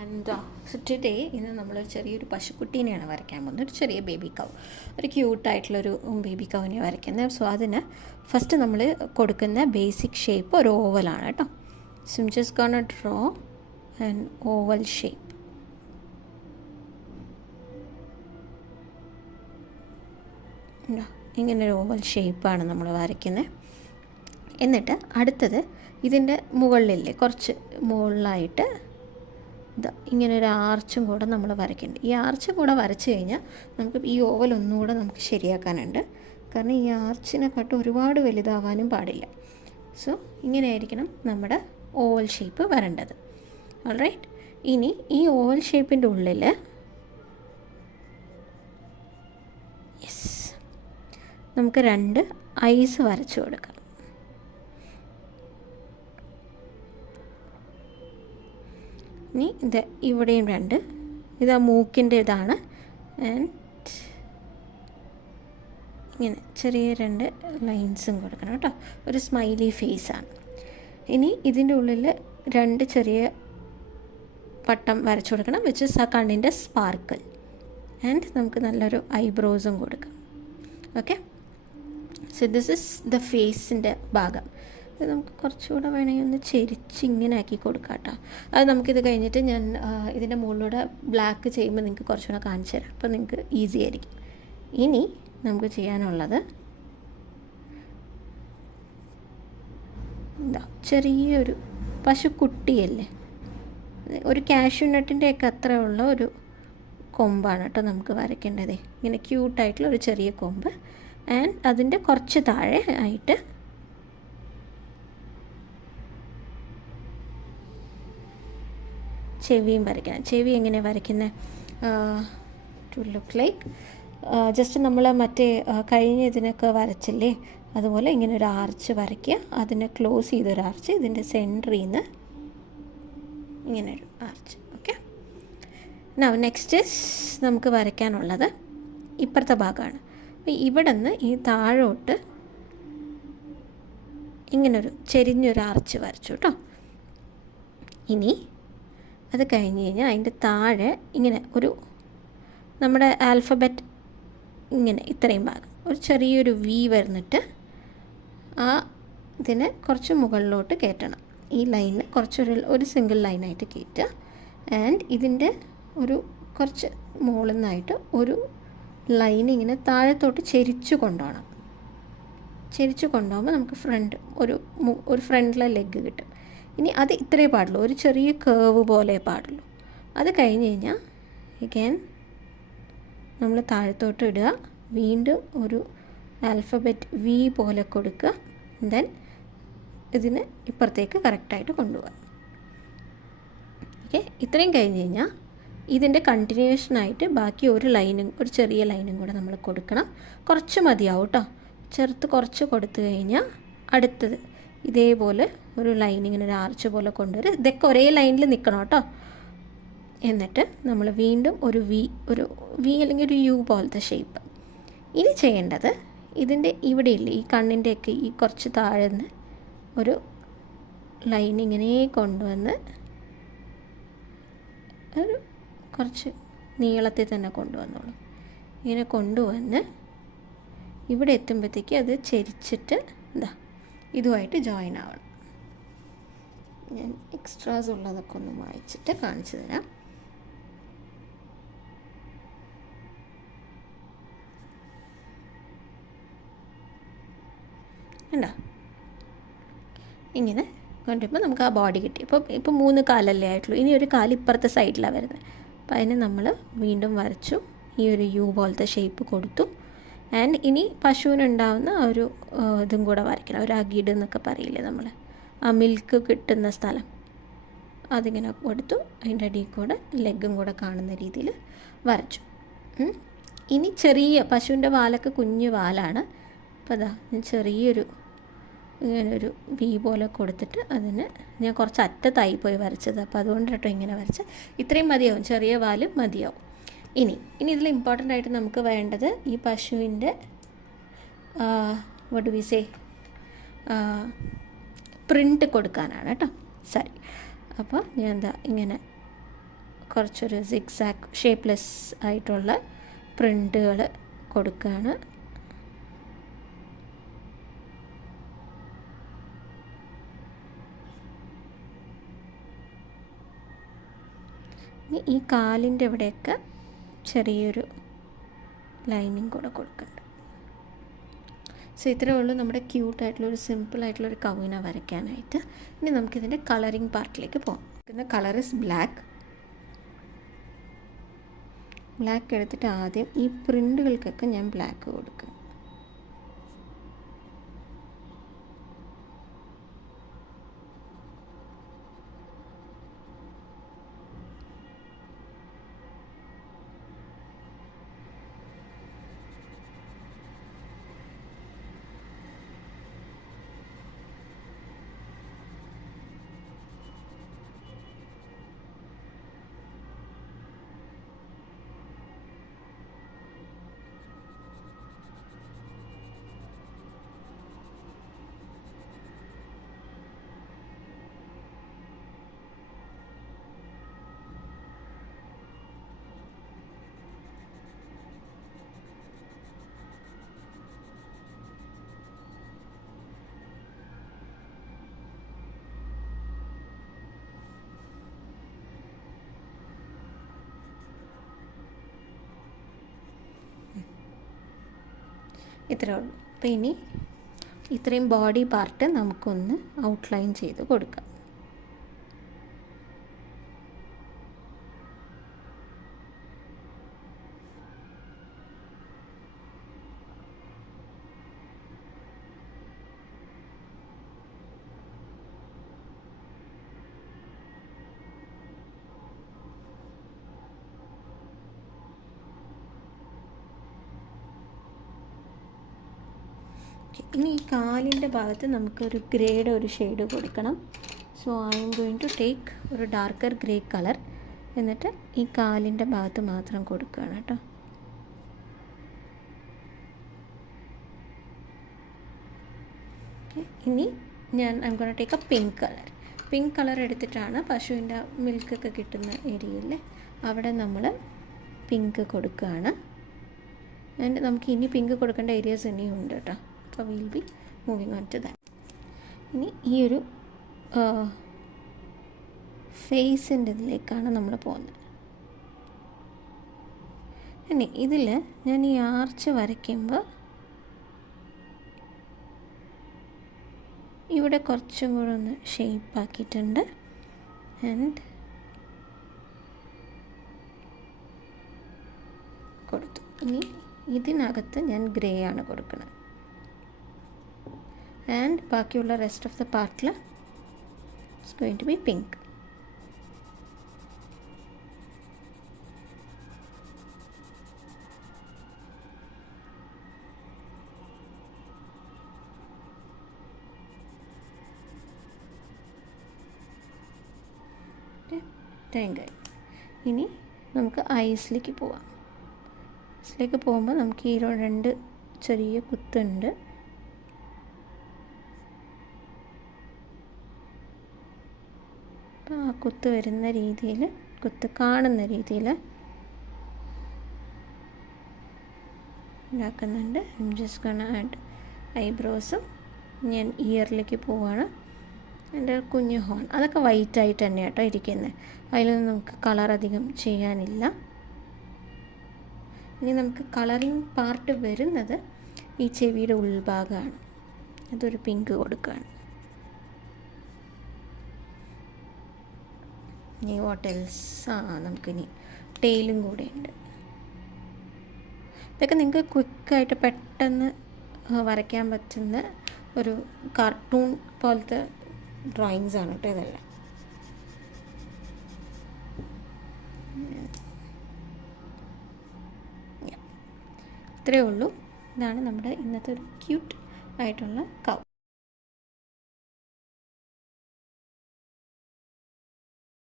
And so today ഇന്ന് നമ്മളൊരു ചെറിയൊരു പശുക്കുട്ടീനെയാണ് വരയ്ക്കാൻ പോകുന്നത്. ഒരു ചെറിയ ബേബി കൗ, ഒരു ക്യൂട്ടായിട്ടുള്ളൊരു ബേബി കൗവിനെ വരയ്ക്കുന്നത്. സോ അതിന് ഫസ്റ്റ് നമ്മൾ കൊടുക്കുന്ന ബേസിക് ഷേപ്പ് ഒരു ഓവലാണ് കേട്ടോ. So I'm just gonna draw an oval shape. ഇങ്ങനൊരു ഓവൽ ഷേപ്പാണ് നമ്മൾ വരയ്ക്കുന്നത്. എന്നിട്ട് അടുത്തത് ഇതിൻ്റെ മുകളിലില്ലേ, കുറച്ച് മുകളിലായിട്ട് ഇങ്ങനൊരു ആർച്ചും കൂടെ നമ്മൾ വരയ്ക്കുന്നുണ്ട്. ഈ ആർച്ചും കൂടെ വരച്ച് കഴിഞ്ഞാൽ നമുക്ക് ഈ ഓവൽ ഒന്നുകൂടെ നമുക്ക് ശരിയാക്കാനുണ്ട്. കാരണം ഈ ആർച്ചിനെക്കാട്ടും ഒരുപാട് വലുതാവാനും പാടില്ല. സോ ഇങ്ങനെയായിരിക്കണം നമ്മുടെ ഓവൽ ഷേപ്പ് വരേണ്ടത്. ഓൾറൈറ്റ്, ഇനി ഈ ഓവൽ ഷേപ്പിൻ്റെ ഉള്ളിൽ നമുക്ക് 2 ഐസ് വരച്ചു കൊടുക്കാം. ഇനി ഇത് ഇവിടെയും 2, ഇത് ആ മൂക്കിൻ്റെ ഇതാണ്. ആൻഡ് ഇങ്ങനെ ചെറിയ 2 ലൈൻസും കൊടുക്കണം കേട്ടോ. ഒരു സ്മൈലി ഫേസാണ്. ഇനി ഇതിൻ്റെ ഉള്ളിൽ 2 ചെറിയ പട്ടം വരച്ചു കൊടുക്കണം, വിച്ച് ഇസ് ആ കണ്ണിൻ്റെ സ്പാർക്കിൾ. ആൻഡ് നമുക്ക് നല്ലൊരു ഐബ്രോസും കൊടുക്കാം. Okay, so this is the ഫേസിൻ്റെ ഭാഗം. ഇത് നമുക്ക് കുറച്ചുകൂടെ വേണമെങ്കിൽ ഒന്ന് ചെരിച്ച് ഇങ്ങനെ ആക്കി കൊടുക്കാം കേട്ടോ. അത് നമുക്കിത് കഴിഞ്ഞിട്ട് ഞാൻ ഇതിൻ്റെ മുകളിലൂടെ ബ്ലാക്ക് ചെയ്യുമ്പോൾ നിങ്ങൾക്ക് കുറച്ചുകൂടെ കാണിച്ചു തരാം. അപ്പോൾ നിങ്ങൾക്ക് ഈസി ആയിരിക്കും. ഇനി നമുക്ക് ചെയ്യാനുള്ളത് എന്താ, ചെറിയൊരു പശുക്കുട്ടിയല്ലേ, ഒരു കാഷ്യൂ നട്ടിൻ്റെയൊക്കെ അത്ര ഉള്ള ഒരു കൊമ്പാണ് കേട്ടോ നമുക്ക് വരയ്ക്കേണ്ടത്. ഇങ്ങനെ ക്യൂട്ടായിട്ടുള്ള ഒരു ചെറിയ കൊമ്പ്. ആൻഡ് അതിൻ്റെ കുറച്ച് താഴെ ആയിട്ട് ചെവിയും വരയ്ക്കണം. ചെവി എങ്ങനെ വരയ്ക്കുന്നത്? ടു ലുക്ക് ലൈക്ക് ജസ്റ്റ് നമ്മൾ മറ്റേ കഴിഞ്ഞ ഇതിനൊക്കെ വരച്ചില്ലേ, അതുപോലെ ഇങ്ങനെ ഒരു ആർച്ച് വരയ്ക്കുക. അതിനെ ക്ലോസ് ചെയ്തൊരു ആർച്ച്, ഇതിൻ്റെ സെൻറ്ററിൽ നിന്ന് ഇങ്ങനൊരു ആർച്ച്. ഓക്കെ, നെക്സ്റ്റ് നമുക്ക് വരയ്ക്കാനുള്ളത് ഇപ്പുറത്തെ ഭാഗമാണ്. അപ്പോൾ ഇവിടെ നിന്ന് ഈ താഴോട്ട് ഇങ്ങനൊരു ചെരിഞ്ഞൊരു ആർച്ച് വരച്ചു കേട്ടോ. ഇനി അത് കഴിഞ്ഞ് കഴിഞ്ഞാൽ അതിൻ്റെ താഴെ ഇങ്ങനെ ഒരു നമ്മുടെ ആൽഫബറ്റ് ഇങ്ങനെ ഇത്രയും ഭാഗം ഒരു ചെറിയൊരു വി വരുന്നിട്ട് ആ ഇതിനെ കുറച്ച് മുകളിലോട്ട് കയറ്റണം. ഈ ലൈന് ഒരു സിംഗിൾ ലൈനായിട്ട് കയറ്റുക. ആൻഡ് ഇതിൻ്റെ ഒരു കുറച്ച് മുകളിൽ നിന്നായിട്ട് ഒരു ലൈൻ ഇങ്ങനെ താഴത്തോട്ട് ചെരിച്ചു കൊണ്ടുപോകണം. ചെരിച്ചു കൊണ്ടുപോകുമ്പോൾ നമുക്ക് ഒരു ഫ്രണ്ടിലെ ലെഗ് കിട്ടും. ഇനി അത് ഇത്രയേ പാടുള്ളൂ, ഒരു ചെറിയ കേവ് പോലെ പാടുള്ളൂ. അത് കഴിഞ്ഞ് കഴിഞ്ഞാൽ അഗൈൻ നമ്മൾ താഴത്തോട്ട് ഇടുക, വീണ്ടും ഒരു ആൽഫബറ്റ് വി പോലെ കൊടുക്കുക. ദെൻ ഇതിന് ഇപ്പുറത്തേക്ക് കറക്റ്റായിട്ട് കൊണ്ടുപോകാം. ഓക്കെ, ഇത്രയും കഴിഞ്ഞ് കഴിഞ്ഞാൽ ഇതിൻ്റെ കണ്ടിന്യൂഷനായിട്ട് ബാക്കി ഒരു ചെറിയ ലൈനും കൂടെ നമ്മൾ കൊടുക്കണം. കുറച്ച് മതിയാവും കേട്ടോ, ചെറുത്ത് കുറച്ച് കൊടുത്തു കഴിഞ്ഞാൽ അടുത്തത് ഇതേപോലെ ഒരു ലൈൻ ഇങ്ങനെ ഒരു ആർച്ച് പോലെ കൊണ്ടുവരും. ഇതൊക്കെ ഒരേ ലൈനിൽ നിൽക്കണം കേട്ടോ. എന്നിട്ട് നമ്മൾ വീണ്ടും ഒരു വി അല്ലെങ്കിൽ ഒരു യു പോലത്തെ ഷേപ്പ്. ഇനി ചെയ്യേണ്ടത് ഇതിൻ്റെ ഇവിടെയില്ലേ, ഈ കണ്ണിൻ്റെയൊക്കെ ഈ കുറച്ച് താഴെ നിന്ന് ഒരു ലൈൻ ഇങ്ങനെ കൊണ്ടുവന്ന് ഒരു കുറച്ച് നീളത്തിൽ തന്നെ കൊണ്ടുവന്നോളൂ. ഇങ്ങനെ കൊണ്ടുവന്ന് ഇവിടെ എത്തുമ്പോഴത്തേക്ക് അത് ചെരിച്ചിട്ട് ഇതുമായിട്ട് ജോയിൻ ആവണം. ഞാൻ എക്സ്ട്രാസ് ഉള്ളതൊക്കെ ഒന്ന് വായിച്ചിട്ട് കാണിച്ചു തരാം. ഉണ്ടോ, ഇങ്ങനെ കൊണ്ടുവരുമ്പോൾ നമുക്ക് ആ ബോഡി കിട്ടി. ഇപ്പോൾ 3 കാലല്ലേ ആയിട്ടുള്ളൂ. ഇനി ഒരു കാല് ഇപ്പുറത്തെ സൈഡിലാണ് വരുന്നത്. അപ്പോൾ അതിന് നമ്മൾ വീണ്ടും വരച്ചു, ഈ ഒരു യു പോലത്തെ ഷേപ്പ് കൊടുത്തു. ആൻഡ് ഇനി പശുവിനുണ്ടാവുന്ന ഒരു ഇതും കൂടെ വരയ്ക്കണം, ഒരു അകിട് എന്നൊക്കെ പറയില്ലേ നമ്മൾ, ആ മിൽക്ക് കിട്ടുന്ന സ്ഥലം, അതിങ്ങനെ കൊടുത്തു. അതിൻ്റെ അടിയിൽ കൂടെ ലെഗും കൂടെ കാണുന്ന രീതിയിൽ വരച്ചു. ഇനി പശുവിൻ്റെ വാലൊക്കെ കുഞ്ഞു വാലാണ്. അപ്പോൾ ഞാൻ ചെറിയൊരു ഇങ്ങനൊരു വി പോലെ കൊടുത്തിട്ട് അതിന് ഞാൻ കുറച്ച് അറ്റത്തായി പോയി വരച്ചത്. അപ്പോൾ അതുകൊണ്ട് കേട്ടോ ഇങ്ങനെ വരച്ച്. ഇത്രയും മതിയാവും, ചെറിയ വാല് മതിയാവും. ഇനി ഇതിൽ ഇമ്പോർട്ടൻ്റ് ആയിട്ട് നമുക്ക് വേണ്ടത് ഈ പശുവിൻ്റെ what do we say print കൊടുക്കാനാണ് കേട്ടോ. സോറി, അപ്പോൾ ഞാൻ ഇങ്ങനെ കുറച്ചൊരു സിക്സാക്ക് ഷേപ്പ്ലെസ് ആയിട്ടുള്ള പ്രിൻ്റുകൾ കൊടുക്കുകയാണ്. ഈ കാലിൻ്റെ ഇവിടെയൊക്കെ ചെറിയൊരു ലൈനിങ് കൂടെ കൊടുക്കുന്നുണ്ട്. സോ ഇത്രയേ ഉള്ളൂ നമ്മുടെ ക്യൂട്ടായിട്ടുള്ളൊരു സിമ്പിളായിട്ടുള്ളൊരു കൗവിനെ വരയ്ക്കാനായിട്ട്. ഇനി നമുക്കിതിൻ്റെ കളറിങ് പാർട്ടിലേക്ക് പോകാം. ഇതിൻ്റെ കളർ ഇസ് ബ്ലാക്ക് എടുത്തിട്ട് ആദ്യം ഈ പ്രിൻ്റുകൾക്കൊക്കെ ഞാൻ ബ്ലാക്ക് കൊടുക്കും. ഇത്രയേ ഉള്ളൂ. അപ്പോൾ ഇനി ഇത്രയും ബോഡി പാർട്ട് നമുക്കൊന്ന് ഔട്ട്ലൈൻ ചെയ്ത് കൊടുക്കാം. ഇനി ഈ കാലിൻ്റെ ഭാഗത്ത് നമുക്കൊരു ഗ്രേയുടെ ഒരു ഷെയ്ഡ് കൊടുക്കണം. So I'm going to take ഒരു ഡാർക്കർ ഗ്രേ കളർ, എന്നിട്ട് ഈ കാലിൻ്റെ ഭാഗത്ത് മാത്രം കൊടുക്കുകയാണ് കേട്ടോ. ഇനി I'm gonna take a pink colour എടുത്തിട്ടാണ് പശുവിൻ്റെ മിൽക്കൊക്കെ കിട്ടുന്ന ഏരിയയിൽ അവിടെ നമ്മൾ പിങ്ക് കൊടുക്കുകയാണ്. ആൻഡ് നമുക്ക് ഇനി പിങ്ക് കൊടുക്കേണ്ട ഏരിയാസ് ഇനിയും ഉണ്ട് കേട്ടോ. അപ്പോൾ will be moving on to that. ഇനി ഈ ഒരു ഫേസിൻ്റെ ഇതിലേക്കാണ് നമ്മൾ പോകുന്നത്. ഇനി ഇതിൽ ഞാൻ ഈ ആർച്ച് വരയ്ക്കുമ്പോൾ ഇവിടെ കുറച്ചും കൂടെ ഒന്ന് ഷേപ്പാക്കിയിട്ടുണ്ട്. ആൻഡ് കൊടുത്തു. ഇനി ഇതിനകത്ത് ഞാൻ ഗ്രേ ആണ് കൊടുക്കുന്നത്. ആൻഡ് ബാക്കിയുള്ള റെസ്റ്റ് ഓഫ് ദ പാർട്ടിൽ it's going to be pink. തേങ്ങായി. ഇനി നമുക്ക് ഐസിലേക്ക് പോവാം. ഐസിലേക്ക് പോകുമ്പോൾ നമുക്ക് ഈ രണ്ട് ചെറിയ കുത്തുണ്ട്. അപ്പോൾ ആ കുത്ത് വരുന്ന രീതിയിൽ, കുത്ത് കാണുന്ന രീതിയിൽ ഉണ്ടാക്കുന്നുണ്ട്. ജസ്റ്റ് ഗോണ ആഡ് ഐബ്രോസും. ഞാൻ ഇയറിലേക്ക് പോവാണ്. എൻ്റെ കുഞ്ഞു ഹോൺ അതൊക്കെ വൈറ്റായിട്ട് തന്നെ കേട്ടോ ഇരിക്കുന്നത്. അതിലൊന്നും നമുക്ക് കളർ അധികം ചെയ്യാനില്ല. ഇനി നമുക്ക് കളറിങ് പാർട്ട് വരുന്നത് ഈ ചെവിയുടെ ഉൾഭാഗമാണ്. അതൊരു പിങ്ക് കൊടുക്കുകയാണ്. ഇനി വാട്ട് എൽസ്, നമുക്കിനി ടെയിലും കൂടെ ഉണ്ട്. ഇതൊക്കെ നിങ്ങൾക്ക് ക്വിക്കായിട്ട് പെട്ടെന്ന് വരയ്ക്കാൻ പറ്റുന്ന ഒരു കാർട്ടൂൺ പോലത്തെ ഡ്രോയിങ്സ് ആണ് കേട്ടോ ഇതെല്ലാം. ഇത്രയേ ഉള്ളൂ. ഇതാണ് നമ്മുടെ ഇന്നത്തെ ഒരു ക്യൂട്ട് ആയിട്ടുള്ള കൗ.